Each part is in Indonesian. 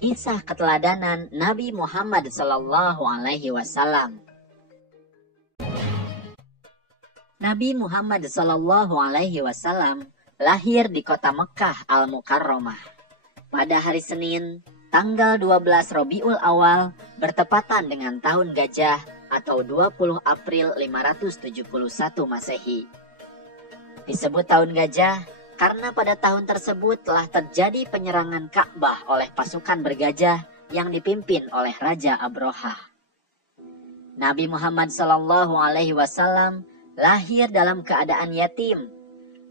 Kisah keteladanan Nabi Muhammad SAW. Nabi Muhammad SAW lahir di kota Mekah Al-Mukarramah pada hari Senin, tanggal 12 Rabiul Awal, bertepatan dengan tahun gajah atau 20 April 571 Masehi. Disebut tahun gajah karena pada tahun tersebut telah terjadi penyerangan Ka'bah oleh pasukan bergajah yang dipimpin oleh Raja Abrohah. Nabi Muhammad SAW lahir dalam keadaan yatim.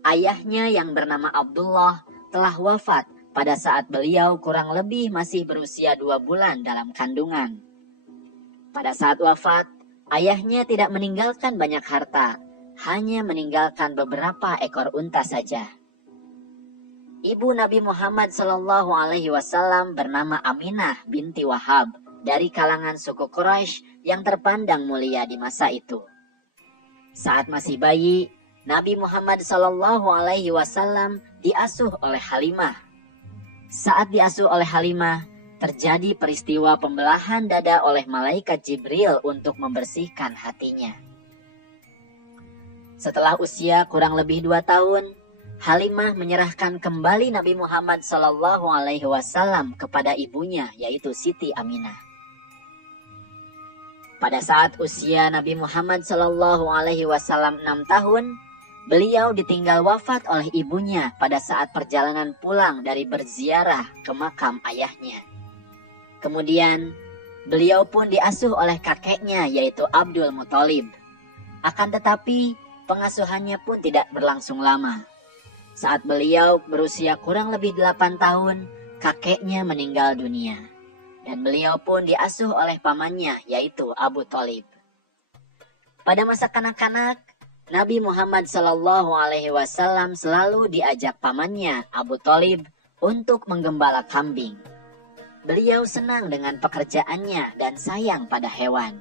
Ayahnya yang bernama Abdullah telah wafat pada saat beliau kurang lebih masih berusia 2 bulan dalam kandungan. Pada saat wafat, ayahnya tidak meninggalkan banyak harta, hanya meninggalkan beberapa ekor unta saja. Ibu Nabi Muhammad SAW bernama Aminah binti Wahab dari kalangan suku Quraisy yang terpandang mulia di masa itu. Saat masih bayi, Nabi Muhammad SAW diasuh oleh Halimah. Saat diasuh oleh Halimah, terjadi peristiwa pembelahan dada oleh malaikat Jibril untuk membersihkan hatinya. Setelah usia kurang lebih 2 tahun, Halimah menyerahkan kembali Nabi Muhammad SAW kepada ibunya, yaitu Siti Aminah. Pada saat usia Nabi Muhammad SAW 6 tahun, beliau ditinggal wafat oleh ibunya pada saat perjalanan pulang dari berziarah ke makam ayahnya. Kemudian, beliau pun diasuh oleh kakeknya, yaitu Abdul Muthalib. Akan tetapi, pengasuhannya pun tidak berlangsung lama. Saat beliau berusia kurang lebih 8 tahun, kakeknya meninggal dunia. Dan beliau pun diasuh oleh pamannya, yaitu Abu Thalib. Pada masa kanak-kanak, Nabi Muhammad SAW selalu diajak pamannya, Abu Thalib, untuk menggembala kambing. Beliau senang dengan pekerjaannya dan sayang pada hewan.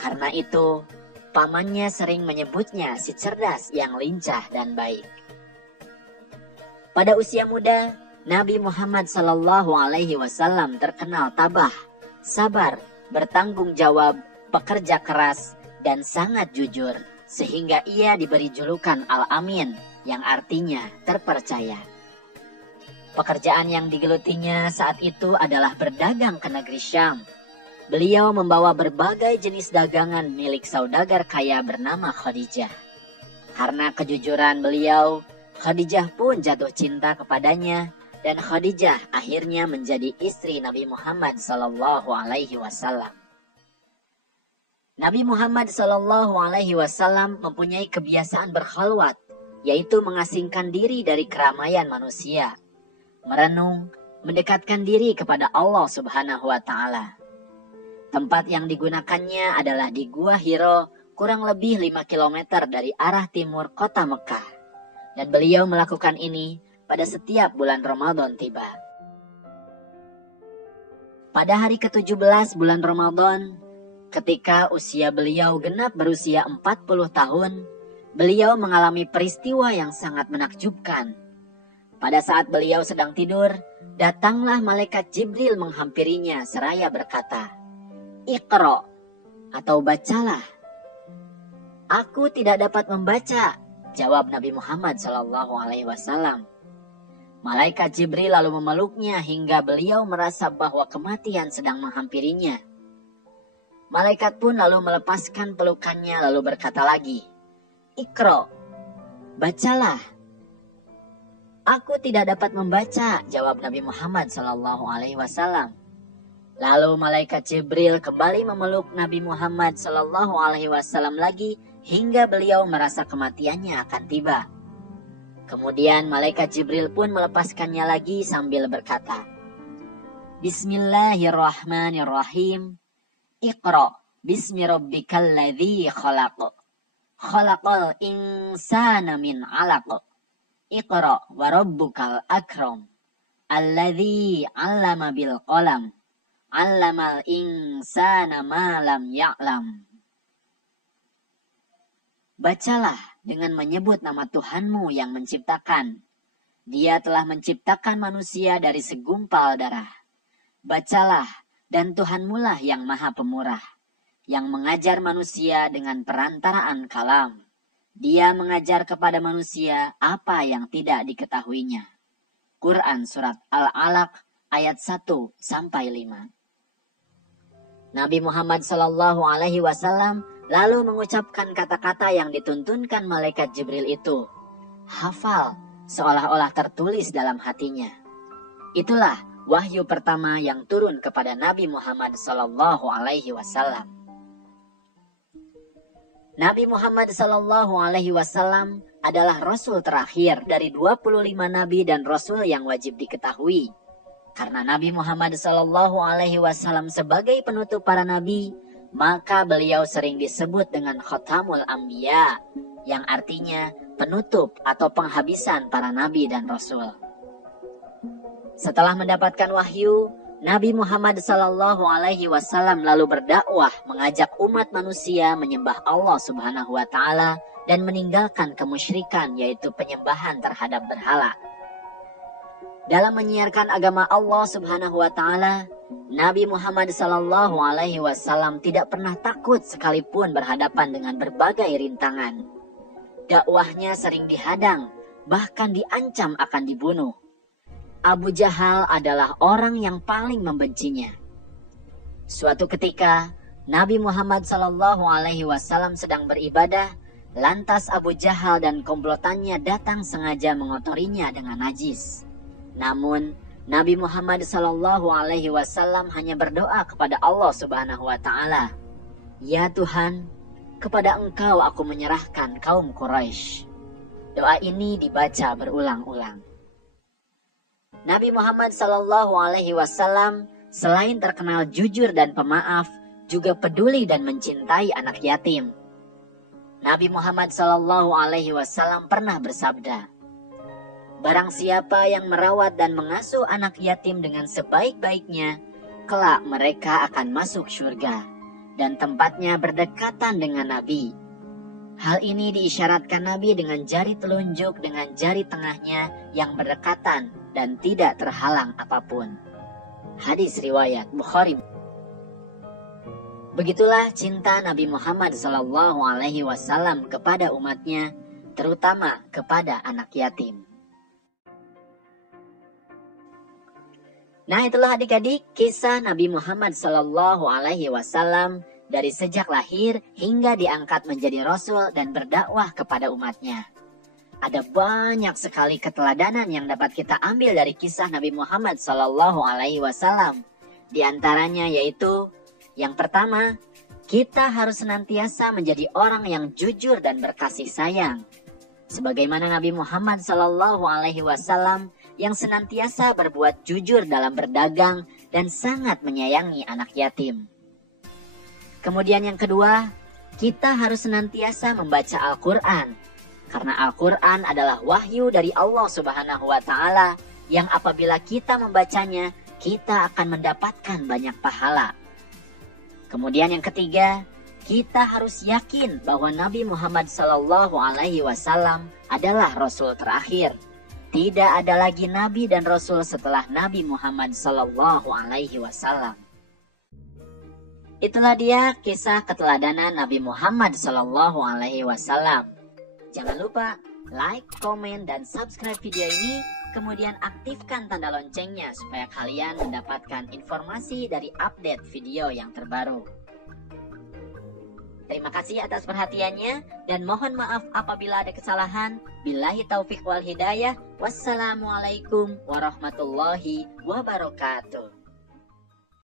Karena itu, pamannya sering menyebutnya si cerdas yang lincah dan baik. Pada usia muda, Nabi Muhammad SAW terkenal tabah, sabar, bertanggung jawab, pekerja keras, dan sangat jujur, sehingga ia diberi julukan Al-Amin, yang artinya terpercaya. Pekerjaan yang digelutinya saat itu adalah berdagang ke negeri Syam. Beliau membawa berbagai jenis dagangan milik saudagar kaya bernama Khadijah. Karena kejujuran beliau, Khadijah pun jatuh cinta kepadanya, dan Khadijah akhirnya menjadi istri Nabi Muhammad SAW. Nabi Muhammad SAW mempunyai kebiasaan berkhalwat, yaitu mengasingkan diri dari keramaian manusia, merenung, mendekatkan diri kepada Allah Subhanahu wa Ta'ala. Tempat yang digunakannya adalah di Gua Hiro, kurang lebih 5 km dari arah timur kota Mekah. Dan beliau melakukan ini pada setiap bulan Ramadan tiba. Pada hari ke-17 bulan Ramadan, ketika usia beliau genap berusia 40 tahun, beliau mengalami peristiwa yang sangat menakjubkan. Pada saat beliau sedang tidur, datanglah malaikat Jibril menghampirinya seraya berkata, "Iqra," atau bacalah. "Aku tidak dapat membaca," jawab Nabi Muhammad SAW. Malaikat Jibril lalu memeluknya hingga beliau merasa bahwa kematian sedang menghampirinya. Malaikat pun lalu melepaskan pelukannya lalu berkata lagi, "Iqra, bacalah." "Aku tidak dapat membaca," jawab Nabi Muhammad SAW. Lalu malaikat Jibril kembali memeluk Nabi Muhammad SAW lagi hingga beliau merasa kematiannya akan tiba. Kemudian malaikat Jibril pun melepaskannya lagi sambil berkata, "Bismillahirrahmanirrahim. Iqra bismi rabbikal ladzi khalaq. Khalaqal insana min 'alaq. Iqra wa rabbukal akram. Alladzi 'allama bil qalam. 'Allamal insana ma lam ya'lam." Bacalah dengan menyebut nama Tuhanmu yang menciptakan. Dia telah menciptakan manusia dari segumpal darah. Bacalah, dan Tuhanmulah yang Maha Pemurah, yang mengajar manusia dengan perantaraan kalam. Dia mengajar kepada manusia apa yang tidak diketahuinya. Quran Surat Al-Alaq ayat 1-5. Nabi Muhammad SAW lalu mengucapkan kata-kata yang dituntunkan malaikat Jibril itu. Hafal, seolah-olah tertulis dalam hatinya. Itulah wahyu pertama yang turun kepada Nabi Muhammad SAW. Nabi Muhammad SAW adalah Rasul terakhir dari 25 Nabi dan Rasul yang wajib diketahui. Karena Nabi Muhammad SAW sebagai penutup para Nabi, maka beliau sering disebut dengan Khatamul Anbiya, yang artinya penutup atau penghabisan para Nabi dan Rasul. Setelah mendapatkan wahyu, Nabi Muhammad SAW lalu berdakwah mengajak umat manusia menyembah Allah Subhanahu wa Ta'ala dan meninggalkan kemusyrikan, yaitu penyembahan terhadap berhala. Dalam menyiarkan agama Allah Subhanahu wa Ta'ala, Nabi Muhammad SAW tidak pernah takut sekalipun berhadapan dengan berbagai rintangan. Dakwahnya sering dihadang, bahkan diancam akan dibunuh. Abu Jahal adalah orang yang paling membencinya. Suatu ketika, Nabi Muhammad SAW sedang beribadah, lantas Abu Jahal dan komplotannya datang sengaja mengotorinya dengan najis. Namun, Nabi Muhammad SAW hanya berdoa kepada Allah Subhanahu wa Ta'ala, "Ya Tuhan, kepada Engkau aku menyerahkan kaum Quraisy." Doa ini dibaca berulang-ulang. Nabi Muhammad SAW selain terkenal jujur dan pemaaf, juga peduli dan mencintai anak yatim. Nabi Muhammad SAW pernah bersabda, "Barang siapa yang merawat dan mengasuh anak yatim dengan sebaik-baiknya, kelak mereka akan masuk surga, dan tempatnya berdekatan dengan Nabi." Hal ini diisyaratkan Nabi dengan jari telunjuk dengan jari tengahnya yang berdekatan dan tidak terhalang apapun. Hadis riwayat Bukhari. Begitulah cinta Nabi Muhammad SAW kepada umatnya, terutama kepada anak yatim. Nah, itulah adik-adik kisah Nabi Muhammad SAW dari sejak lahir hingga diangkat menjadi Rasul dan berdakwah kepada umatnya. Ada banyak sekali keteladanan yang dapat kita ambil dari kisah Nabi Muhammad SAW. Di antaranya yaitu, yang pertama, kita harus senantiasa menjadi orang yang jujur dan berkasih sayang. Sebagaimana Nabi Muhammad SAW yang senantiasa berbuat jujur dalam berdagang dan sangat menyayangi anak yatim. Kemudian yang kedua, kita harus senantiasa membaca Al-Quran. Karena Al-Quran adalah wahyu dari Allah Subhanahu wa Ta'ala yang apabila kita membacanya, kita akan mendapatkan banyak pahala. Kemudian yang ketiga, kita harus yakin bahwa Nabi Muhammad SAW adalah Rasul terakhir. Tidak ada lagi Nabi dan Rasul setelah Nabi Muhammad SAW. Itulah dia kisah keteladanan Nabi Muhammad SAW. Jangan lupa like, komen, dan subscribe video ini. Kemudian aktifkan tanda loncengnya supaya kalian mendapatkan informasi dari update video yang terbaru. Terima kasih atas perhatiannya dan mohon maaf apabila ada kesalahan. Billahi taufik wal hidayah. Wassalamualaikum warahmatullahi wabarakatuh.